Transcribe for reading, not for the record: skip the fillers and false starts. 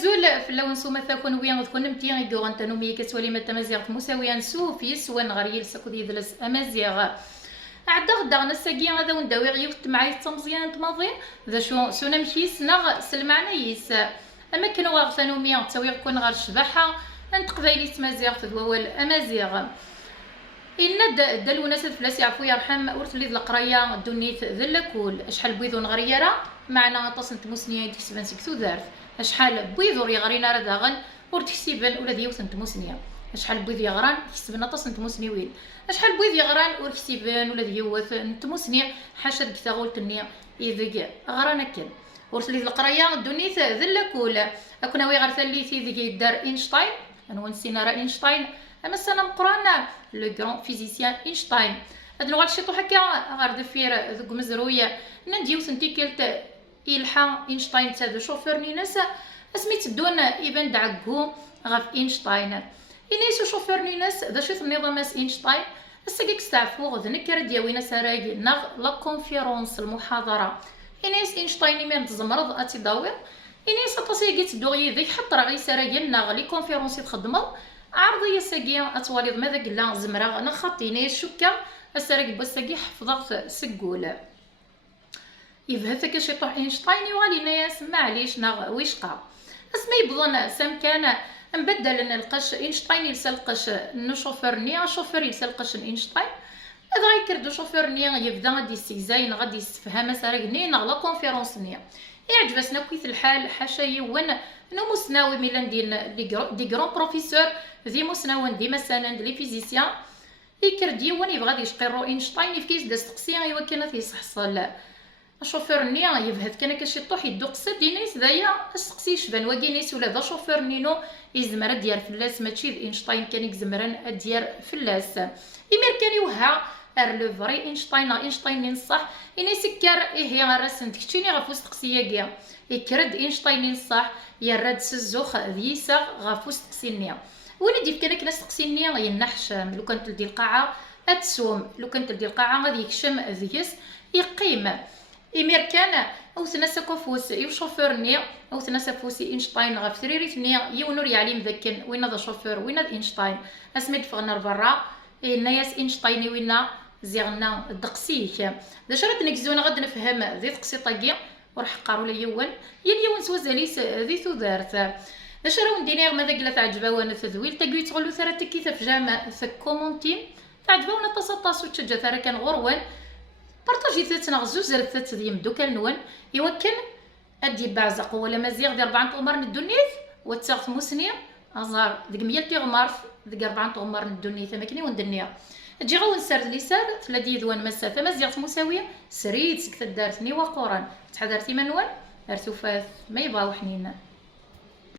أزول في اللون سوما ثاكون ويان تكون متين يقوغن تنومي كتولي متى مزيغ مساويا سوفيس وان غريل سكو يدلس أمازيغ عدا غدا نساقي هذا ونداوي غيوت معايا تمزيان تماضي ذا شو نمشيس نغ سلمعنا يس اما كانوا غاغ مية تساوي كون غير الشباحه انت قبايلي تمازيغ تدواول امازيغ إن دلو ناس الفلاس يعفو يرحم ورث لي القرايه الدنيت ذلكول شحال بويضو نغريرا معنا تصنت مسنيه تكسبن سكتو دارت شحال بويضو يغرينا راه داغن ور تكسبن ولا ديوث مسنيه شحال بويض يغران كسبنا تصنت مسنيوين شحال بويض يغران ور كسبن ولا ديوث مسنيه حاشا ديك تاغول تنيا يذق غرانا كن ورث لي القرايه الدنيت ذلكول اكون وي غير ثليتي ذيك دار اينشتاين انا ونسينا راه اينشتاين اما السنه مقرانا لو غران فيزيسيان اينشتاين هاد لغه شيطو هكا غير دفير ذوك مزرويه نديو سنتي كلت يلحا اينشتاين تا شوفور نيناس اسميت دون ايبان دعكو غاف اينشتاين ينيسو شوفور نيناس دا شيط النظام اينشتاين الساكيك استعفو غد نكر دياوينا سراي نغ لا كونفيرونس المحاضره ينيس اينشتاين مين تزمرض اتي داوير ينيس اتصيقي تدوغي ذيك حط راغي سراي نغ لي كونفيرونس تخدمض عرضيه ساقيه اتواليض ماذا قلا زمرا انا خاطيني شكا السراقي بوساقي حفظت سقول يفهث كاش يطوح اينشتاين يوالي ناس معليش نغ ويشقى اسمي يبضن سام كان نبدل نلقاش اينشتاين يلسلقش نشوفرني شوفر يلسلقش اينشتاين هذا غيكردو شوفرني يبدا غادي يستهزاين غادي يستفهم سراقني نغ لا كونفيرونس نيا يعجبسنا كويت الحال حاشا يون نو مسناوي ميلان دي غران بروفيسور ذي مسناون دي مثلا لي فيزيسيان يكرد يون يبغى يشقيرو اينشتاين يفكيس دا تقسيا ايوا كان تيصحصل شوفور نيا يبهد كان كاشي طوح يدو قصه دينيس دايا اسقسي شبان واكينيس ولا دا شوفور نينو يزمر ديار فلاس ماشي اينشتاين كان يزمرن ديار فلاس يمير كان يوها لو فري اينشتاين ينصح اني سكر هي راسن تكتشيني غفوس تقسيه كيا يكرد اينشتاين ينصح يرد سزوخ ذيسا غفوس تقسينيا ولدي كان كناس تقسينيا ينحش لو كانت تلدي القاعه اتسوم لو كانت تلدي القاعه غادي يكشم ذيس يقيم إمير كان أو ثناسا كوفوس يوشوفرني أو ثناسا فوسي إينشتاين غاف ثريريتني يونور يعلم ذاكن وين هذا شوفور وين هذا إينشتاين أسميت فغنا برا الناس إينشتايني وين زيغنا الدقسيك دا شرط نكزونا غاد نفهم ذي تقسي طاقي وراح قارو لي يون يون سوازاليس ذي ثودارت دا شراو ندينيغ ماذا قلا تعجباونا تذويل تاقوي تغلو ثرا تكي تفجام في كومونتين تعجباونا تصاطاسو تشجع ثرا كان غروان بارطاجي ثلاثة نغزو زرت ثلاثة ديال مدوكال نون يوكل ادي بعزق ولا مزيغ ديال 4 طمر الدنيث وتساغ مسنيه ازار ديك 100 تيغمار ديك 4 طمر الدنيث ماكني وندنيا تجي غا ونسرد لي سار ثلاثه دوان مسافه مزيغ مساويه سريت سكت دارتني وقران تحضرتي منوال ارتفاث ما يبغاو حنين